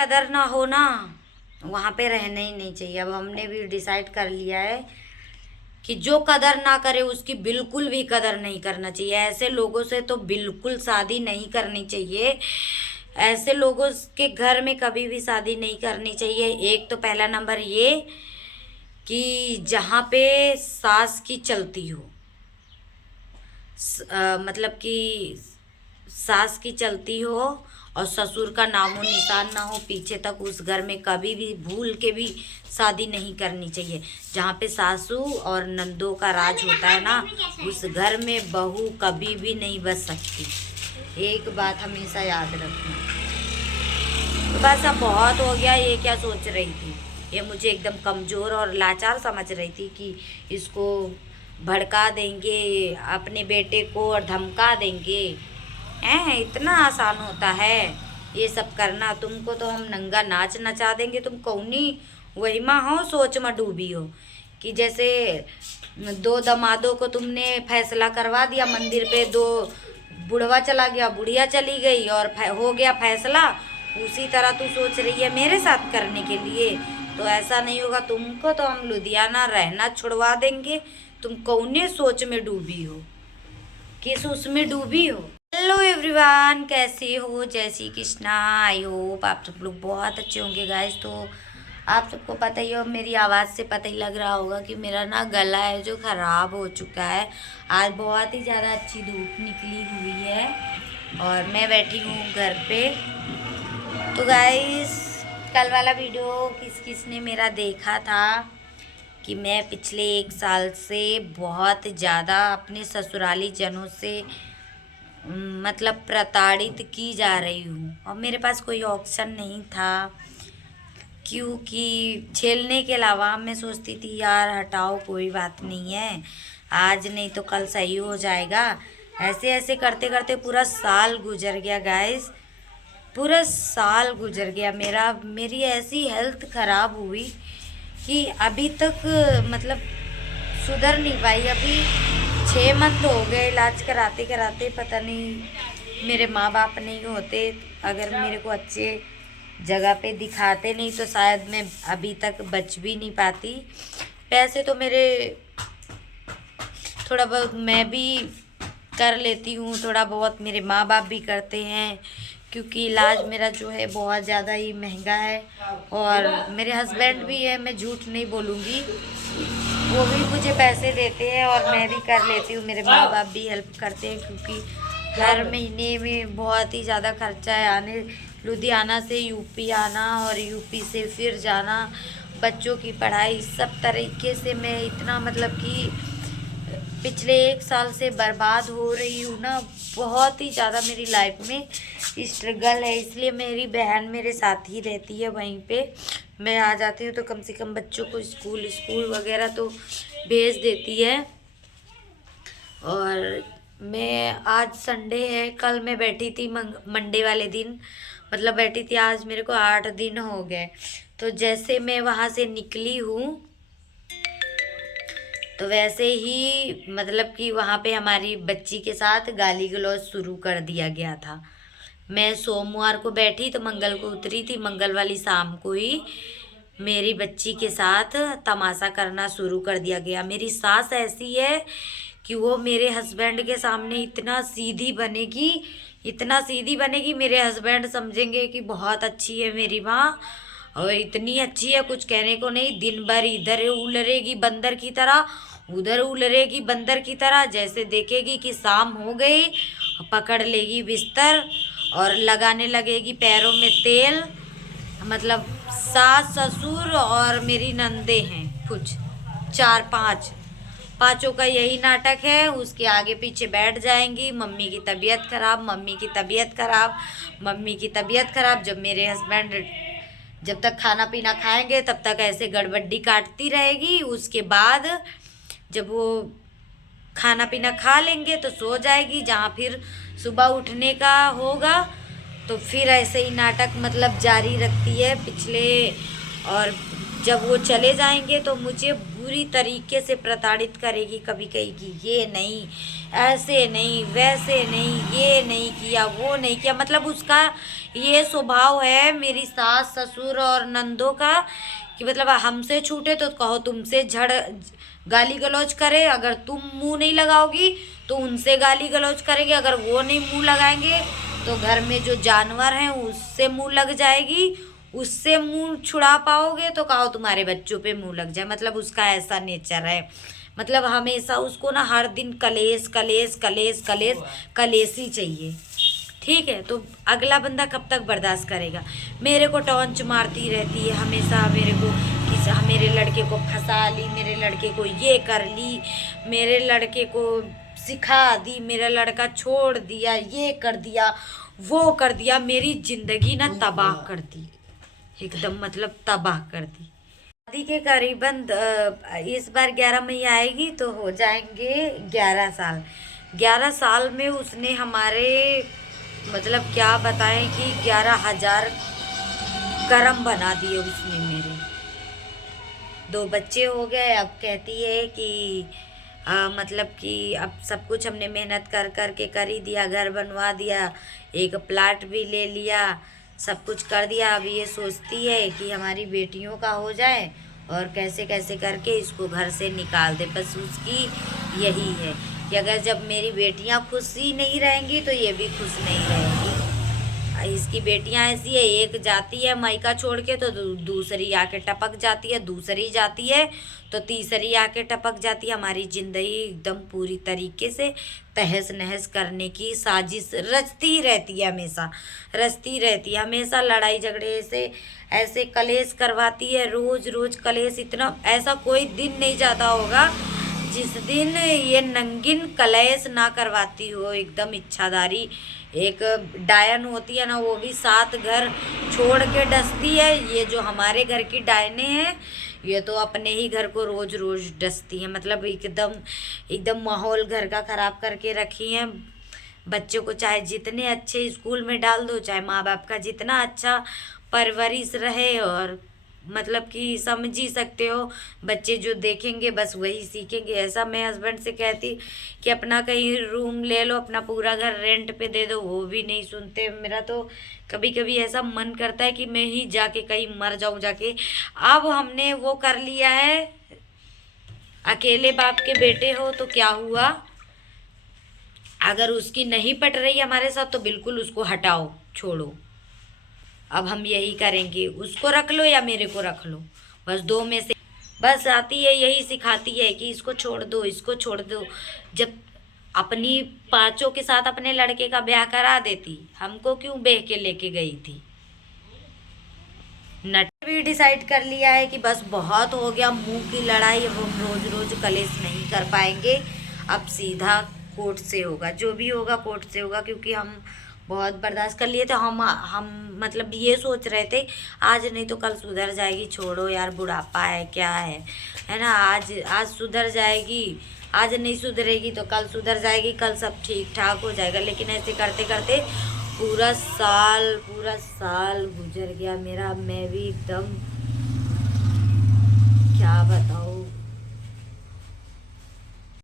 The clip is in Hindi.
कदर ना हो ना, वहाँ पे रहना ही नहीं चाहिए। अब हमने भी डिसाइड कर लिया है कि जो कदर ना करे उसकी बिल्कुल भी कदर नहीं करना चाहिए। ऐसे लोगों से तो बिल्कुल शादी नहीं करनी चाहिए। ऐसे लोगों के घर में कभी भी शादी नहीं करनी चाहिए। एक तो पहला नंबर ये कि जहाँ पे सास की चलती हो, मतलब कि सास की चलती हो और ससुर का नामो निशान ना हो पीछे तक, उस घर में कभी भी भूल के भी शादी नहीं करनी चाहिए। जहाँ पे सासू और नंदों का राज होता है ना, उस घर में बहू कभी भी नहीं बस सकती। एक बात हमेशा याद रखना। तो बस अब बहुत हो गया। ये क्या सोच रही थी, ये मुझे एकदम कमज़ोर और लाचार समझ रही थी कि इसको भड़का देंगे अपने बेटे को और धमका देंगे। हैं, इतना आसान होता है ये सब करना? तुमको तो हम नंगा नाच नचा देंगे। तुम कौनी वही माँ हो, सोच में डूबी हो कि जैसे दो दमादों को तुमने फैसला करवा दिया मंदिर पे, दो बुढ़वा चला गया बुढ़िया चली गई और हो गया फैसला, उसी तरह तू सोच रही है मेरे साथ करने के लिए। तो ऐसा नहीं होगा। तुमको तो हम लुधियाना रहना छुड़वा देंगे। तुम कौने सोच में डूबी हो, किस उसमें डूबी हो? हेलो एवरीवन, कैसे हो? जय श्री कृष्णा। आई होप आप सब लोग बहुत अच्छे होंगे गाइस। तो आप सबको पता ही हो, मेरी आवाज़ से पता ही लग रहा होगा कि मेरा ना गला है जो ख़राब हो चुका है। आज बहुत ही ज़्यादा अच्छी धूप निकली हुई है और मैं बैठी हूँ घर पे। तो गाइस, कल वाला वीडियो किस किस ने मेरा देखा था कि मैं पिछले 1 साल से बहुत ज़्यादा अपने ससुराली जनों से मतलब प्रताड़ित की जा रही हूँ और मेरे पास कोई ऑप्शन नहीं था, क्योंकि झेलने के अलावा मैं सोचती थी यार हटाओ कोई बात नहीं है, आज नहीं तो कल सही हो जाएगा। ऐसे ऐसे करते करते पूरा साल गुजर गया गाइस, पूरा साल गुजर गया। मेरी ऐसी हेल्थ ख़राब हुई कि अभी तक मतलब सुधर नहीं पाई। अभी 6 मंथ हो गए इलाज कराते कराते। पता नहीं मेरे माँ बाप नहीं होते, अगर मेरे को अच्छे जगह पे दिखाते नहीं तो शायद मैं अभी तक बच भी नहीं पाती। पैसे तो मेरे थोड़ा बहुत मैं भी कर लेती हूँ, थोड़ा बहुत मेरे माँ बाप भी करते हैं, क्योंकि इलाज मेरा जो है बहुत ज़्यादा ही महंगा है। और मेरे हस्बैंड भी है, मैं झूठ नहीं बोलूँगी, वो भी मुझे पैसे देते हैं और मैं भी कर लेती हूँ। मेरे माँ बाप भी हेल्प करते हैं, क्योंकि हर महीने में बहुत ही ज़्यादा खर्चा है। आने लुधियाना से यूपी आना और यूपी से फिर जाना, बच्चों की पढ़ाई, सब तरीके से मैं इतना मतलब कि पिछले 1 साल से बर्बाद हो रही हूँ ना। बहुत ही ज़्यादा मेरी लाइफ में स्ट्रगल है, इसलिए मेरी बहन मेरे साथ ही रहती है वहीं पे। मैं आ जाती हूँ तो कम से कम बच्चों को स्कूल वगैरह तो भेज देती है। और मैं आज संडे है, कल मैं बैठी थी मंडे वाले दिन, मतलब बैठी थी। आज मेरे को 8 दिन हो गए। तो जैसे मैं वहाँ से निकली हूँ तो वैसे ही मतलब कि वहाँ पे हमारी बच्ची के साथ गाली गलौज शुरू कर दिया गया था। मैं सोमवार को बैठी तो मंगल को उतरी थी, मंगल वाली शाम को ही मेरी बच्ची के साथ तमाशा करना शुरू कर दिया गया। मेरी सास ऐसी है कि वो मेरे हस्बैंड के सामने इतना सीधी बनेगी, इतना सीधी बनेगी, मेरे हस्बैंड समझेंगे कि बहुत अच्छी है मेरी माँ, और इतनी अच्छी है कुछ कहने को नहीं। दिन भर इधर उलरेगी बंदर की तरह, उधर उलरेगी बंदर की तरह। जैसे देखेगी कि शाम हो गई, पकड़ लेगी बिस्तर और लगाने लगेगी पैरों में तेल। मतलब सास ससुर और मेरी नंदे हैं कुछ 4-5, पांचों का यही नाटक है। उसके आगे पीछे बैठ जाएंगी, मम्मी की तबीयत खराब, मम्मी की तबीयत खराब, मम्मी की तबीयत खराब। जब मेरे हस्बैंड जब तक खाना पीना खाएंगे तब तक ऐसे गड़बड्डी काटती रहेगी। उसके बाद जब वो खाना पीना खा लेंगे तो सो जाएगी, जहाँ फिर सुबह उठने का होगा तो फिर ऐसे ही नाटक मतलब जारी रखती है। पिछले और जब वो चले जाएंगे तो मुझे बुरी तरीके से प्रताड़ित करेगी, कभी कहेगी ये नहीं, ऐसे नहीं, वैसे नहीं, ये नहीं किया, वो नहीं किया। मतलब उसका ये स्वभाव है मेरी सास ससुर और नंदों का कि मतलब हमसे छूटे तो कहो तुमसे झड़ गाली गलौज करे, अगर तुम मुंह नहीं लगाओगी तो उनसे गाली गलौज करेंगे, अगर वो नहीं मुंह लगाएंगे तो घर में जो जानवर हैं उससे मुंह लग जाएगी, उससे मुंह छुड़ा पाओगे तो कहो तुम्हारे बच्चों पे मुंह लग जाए। मतलब उसका ऐसा नेचर है। मतलब हमेशा उसको ना हर दिन कलेश कलेश कलेश कलेश कलेश ही चाहिए। ठीक है, तो अगला बंदा कब तक बर्दाश्त करेगा। मेरे को टॉन्च मारती रहती है हमेशा, मेरे को मेरे लड़के को फंसा ली, मेरे लड़के को ये कर ली, मेरे लड़के को सिखा दी, मेरा लड़का छोड़ दिया, ये कर दिया, वो कर दिया, मेरी जिंदगी ना तबाह कर दी एकदम, मतलब तबाह कर दी। शादी के करीबन इस बार 11 मई आएगी तो हो जाएंगे 11 साल। 11 साल में उसने हमारे मतलब क्या बताएं कि 11,000 कर्म बना दिए उसने मेरे। 2 बच्चे हो गए। अब कहती है कि मतलब कि अब सब कुछ हमने मेहनत कर कर के कर ही दिया, घर बनवा दिया, एक प्लाट भी ले लिया, सब कुछ कर दिया। अब ये सोचती है कि हमारी बेटियों का हो जाए और कैसे कैसे करके इसको घर से निकाल दे। बस उसकी यही है कि अगर जब मेरी बेटियां खुश ही नहीं रहेंगी तो ये भी खुश नहीं रहेंगी। इसकी बेटियां ऐसी है, एक जाती है मायका छोड़ के तो दूसरी आके टपक जाती है, दूसरी जाती है तो तीसरी आके टपक जाती है। हमारी जिंदगी एकदम पूरी तरीके से तहस नहस करने की साजिश रचती रहती है, हमेशा रचती रहती है, हमेशा लड़ाई झगड़े से ऐसे कलेश करवाती है, रोज रोज कलेश। इतना ऐसा कोई दिन नहीं जाता होगा जिस दिन ये नंगिन कलेश ना करवाती हो। एकदम इच्छाधारी एक डायन होती है ना, वो भी 7 घर छोड़ के डसती है। ये जो हमारे घर की डायने हैं ये तो अपने ही घर को रोज रोज डसती है। मतलब एकदम एकदम माहौल घर का खराब करके रखी हैं। बच्चों को चाहे जितने अच्छे स्कूल में डाल दो, चाहे माँ बाप का जितना अच्छा परवरिश रहे, और मतलब कि समझ ही सकते हो बच्चे जो देखेंगे बस वही सीखेंगे। ऐसा मैं हस्बैंड से कहती कि अपना कहीं रूम ले लो, अपना पूरा घर रेंट पे दे दो, वो भी नहीं सुनते। मेरा तो कभी कभी ऐसा मन करता है कि मैं ही जाके कहीं मर जाऊं जाके। अब हमने वो कर लिया है, अकेले बाप के बेटे हो तो क्या हुआ, अगर उसकी नहीं पट रही हमारे साथ तो बिल्कुल उसको हटाओ, छोड़ो। अब हम यही करेंगे, उसको रख लो या मेरे को रख लो, बस 2 में से। बस आती है यही सिखाती है कि इसको छोड़ दो, इसको छोड़ दो। जब अपनी 5 के साथ अपने लड़के का ब्याह करा देती, हमको क्यों बेह के लेके गई थी। नट भी डिसाइड कर लिया है कि बस बहुत हो गया मुंह की लड़ाई, अब हम रोज रोज कलेश नहीं कर पाएंगे, अब सीधा कोर्ट से होगा, जो भी होगा कोर्ट से होगा। क्योंकि हम बहुत बर्दाश्त कर लिए थे। हम मतलब ये सोच रहे थे आज नहीं तो कल सुधर जाएगी, छोड़ो यार बुढ़ापा है क्या है ना। आज सुधर जाएगी, आज नहीं सुधरेगी तो कल सुधर जाएगी, कल सब ठीक ठाक हो जाएगा। लेकिन ऐसे करते करते पूरा साल गुजर गया मेरा। मैं भी एकदम क्या बताऊँ।